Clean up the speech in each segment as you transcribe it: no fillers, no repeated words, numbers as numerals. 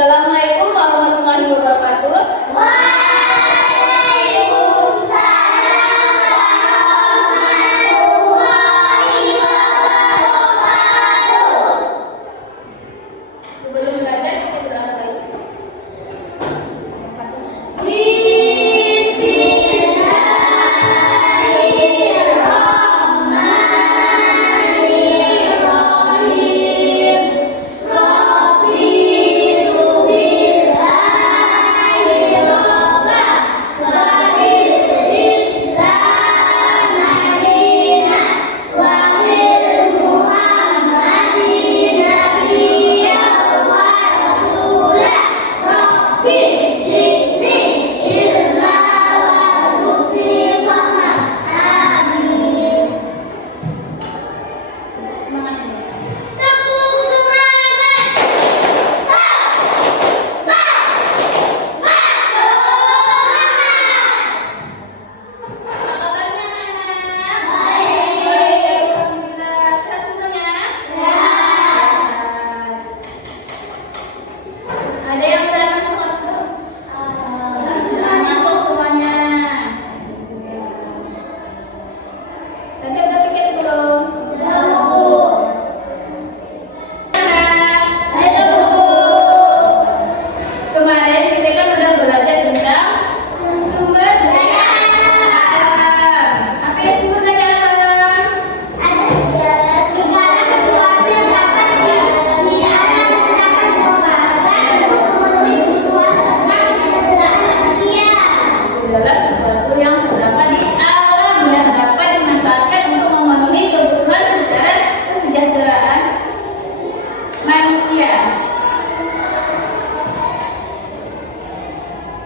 Assalamualaikum warahmatullahi wabarakatuh. Waalaikumsalam warahmatullahi wabarakatuh. Sebelum belajar kita berdoa dulu.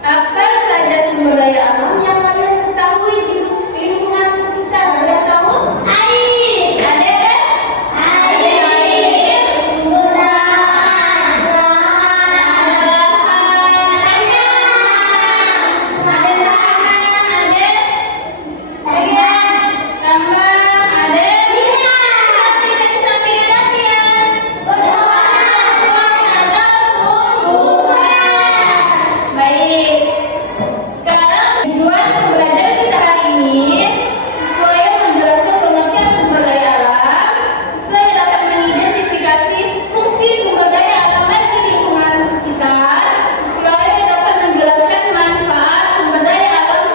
Apa saja sumber daya alam yang kalian ketahui di lingkungan sekitar? Ada tahu? Air, Ada kan? air, bulan, Ada tanah, ada tambang, ada samping latihan. Baik. Sekarang tujuan pembelajaran kita hari ini sesuai menjelaskan pengertian sumber daya alam, sesuai dapat mengidentifikasi fungsi sumber daya alam di lingkungan sekitar, sesuai dapat menjelaskan manfaat sumber daya alam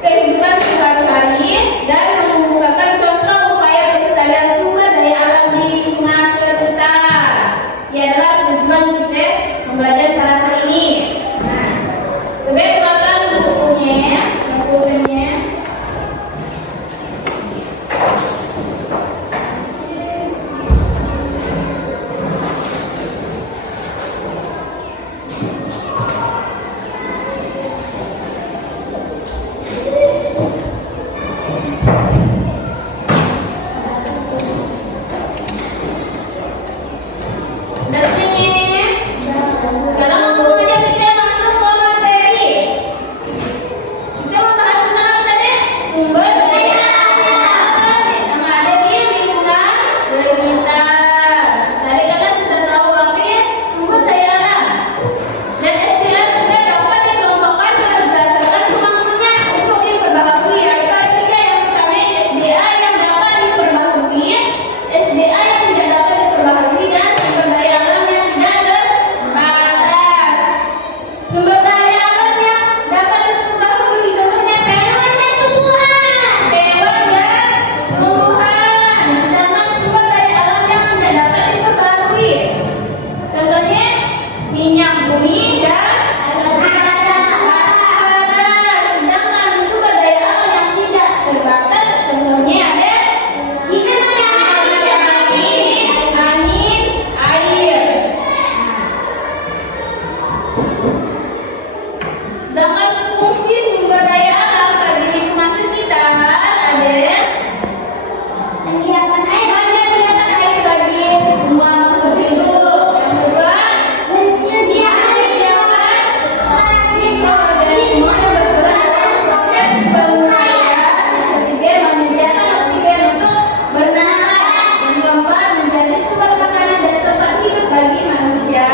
kehidupan sehari-hari, dan mengemukakan contoh upaya pelestarian sumber daya alam di lingkungan sekitar. Ini adalah tujuan kita membelajar pada hari ini. Lebih keluarkan bukunya, bukunya. Udah sini. Sekarang langsung aja kita masuk ke materi. Kita mau bahas tentang apa tadi? Sumber daya alam yang ada di lingkungan sekitar. Tadi kalian sudah tahu apa ya sumber daya alam. Dan SDA juga dapat dikelompokkan berdasarkan kemampuannya untuk diperbaharui. Ada kali tiga. Yang pertama SDA yang dapat diperbaharui, SDA yang tidak dapat diperbaharui, dan sumber daya alam yang tidak terbatas. Sumber daya alam yang dapat diperbaharui contohnya hewan dan tumbuhan. Sedangkan sumber daya alam yang tidak dapat diperbaharui contohnya minyak bumi dan sedangkan sumber daya alam yang tidak terbatas contohnya ada angin, air. Sedangkan fungsi sumber daya alam bagi lingkungan sekitar ada kegiatan air bagi semua makhluk hidup. Yang kedua, menyediakan jawaban bagi semua yang berperan dalam proses penguraian. Yang ketiga, menyediakan oksigen untuk bernapas. Yang keempat, menjadi sumber makanan dan tempat hidup bagi manusia.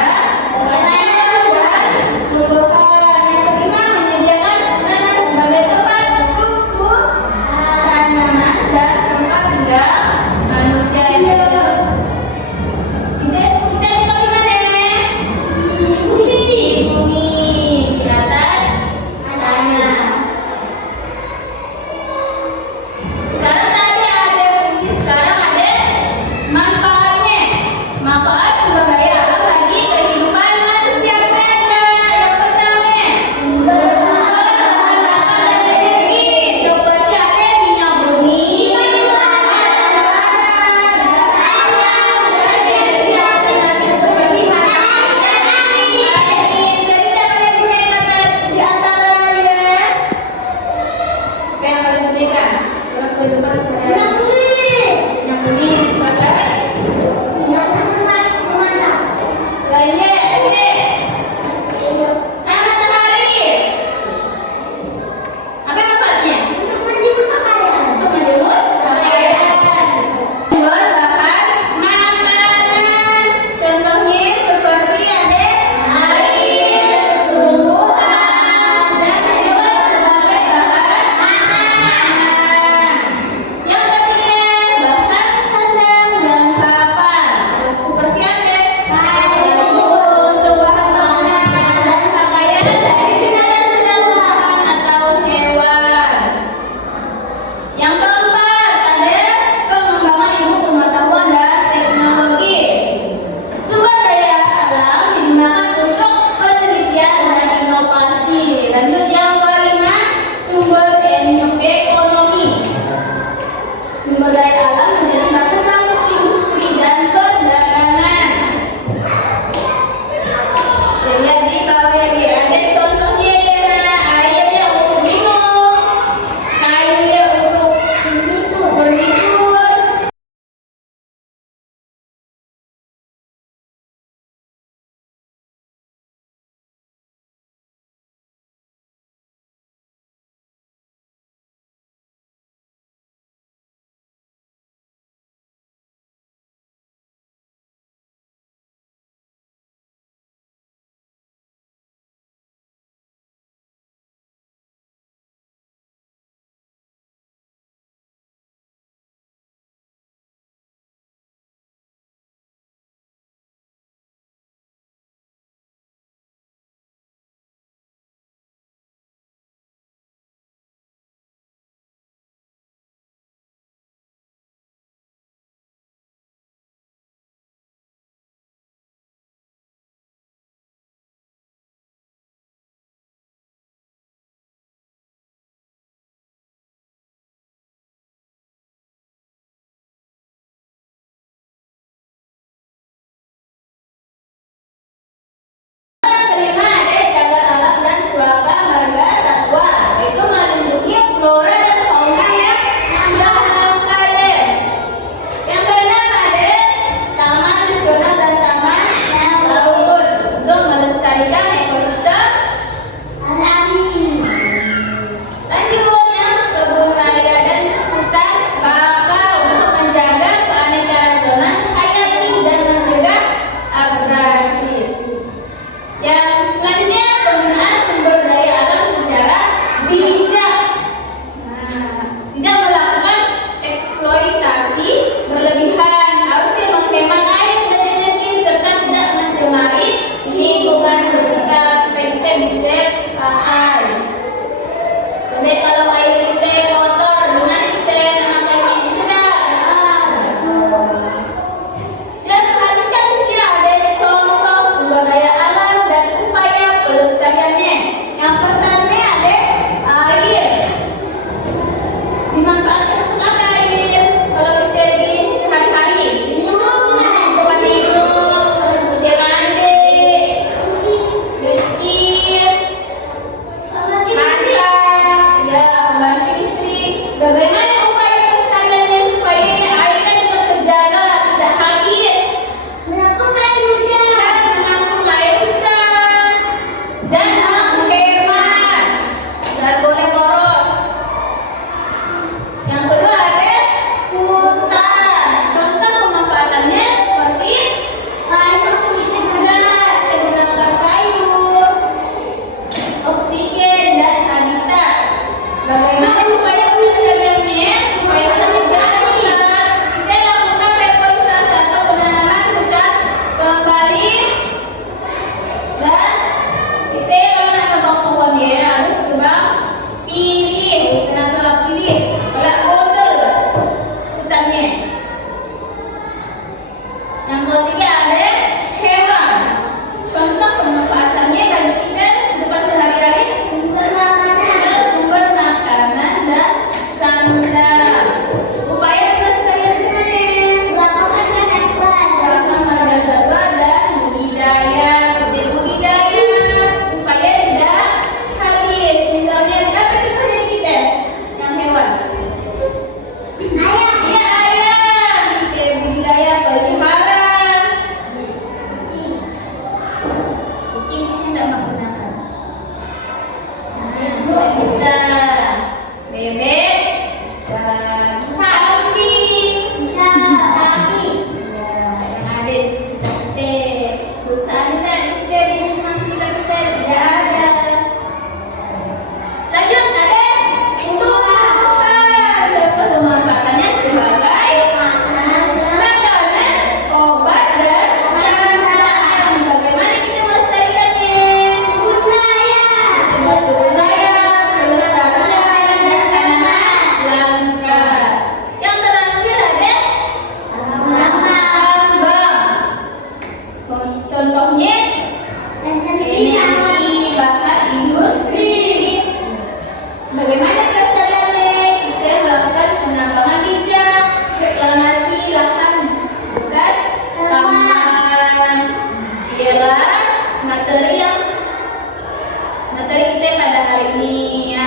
materi kita pada hari ini ya.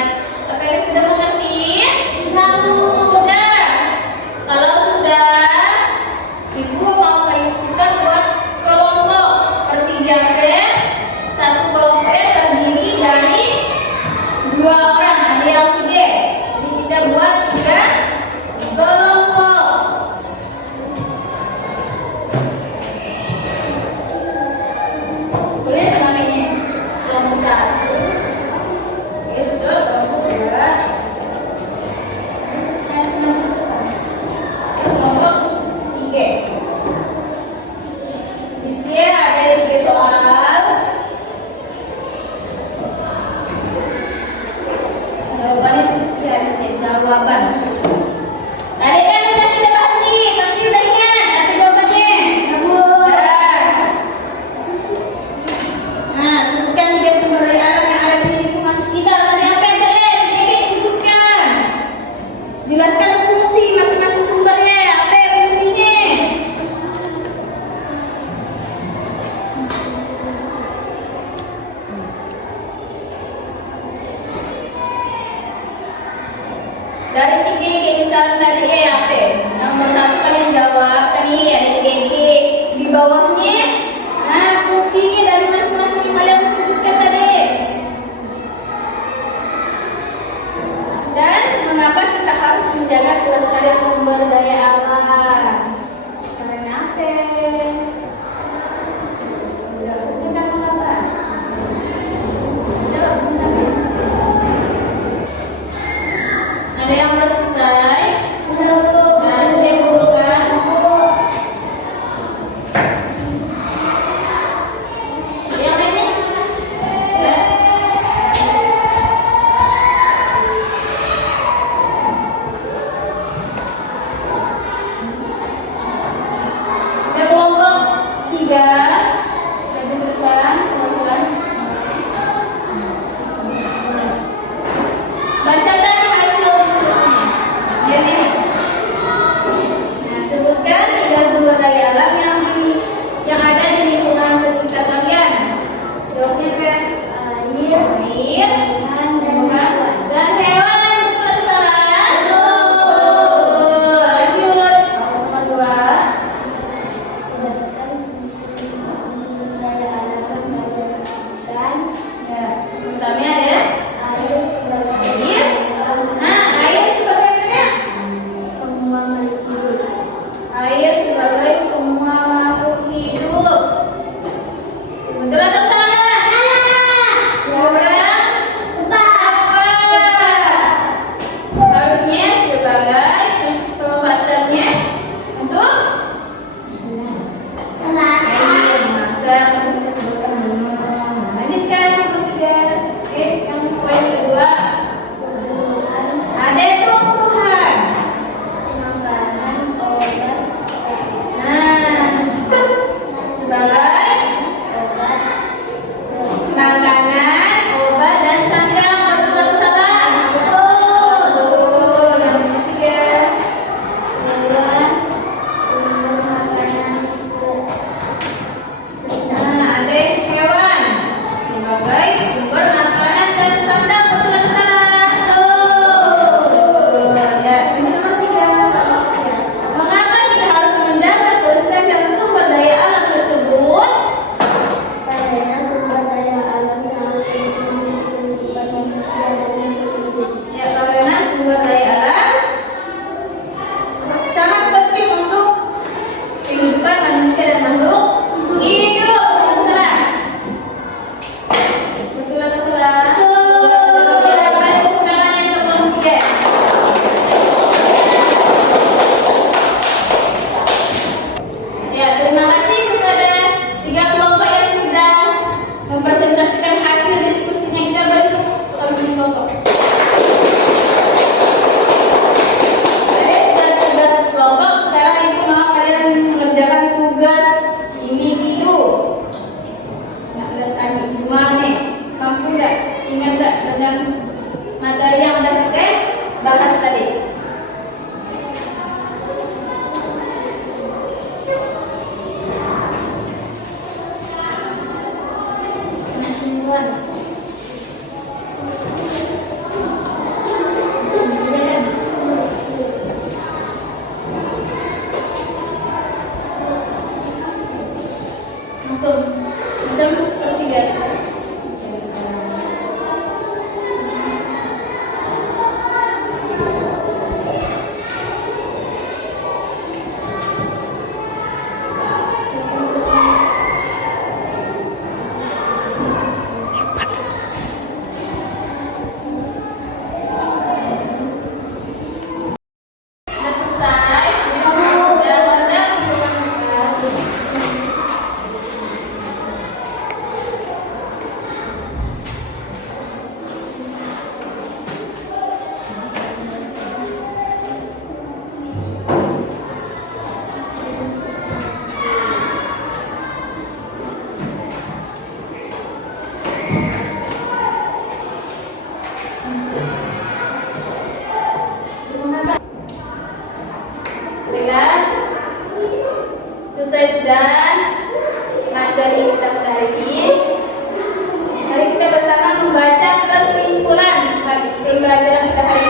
Apakah sudah mengerti? Tahu. Sudah. Kalau sudah, Ibu mau kita buat kelompok seperti biasa. Satu kelompoknya terdiri dari 2 orang, ada yang 3. Jadi kita buat 3 kelompok. Tulis namanya kelompok 1. Tulis langsung macam seperti biasa. Sudah selesai. Sudah pada Belas. Selesai sudah materi kita pada hari ini. Mari kita bersama membaca kesimpulan pembelajaran kita hari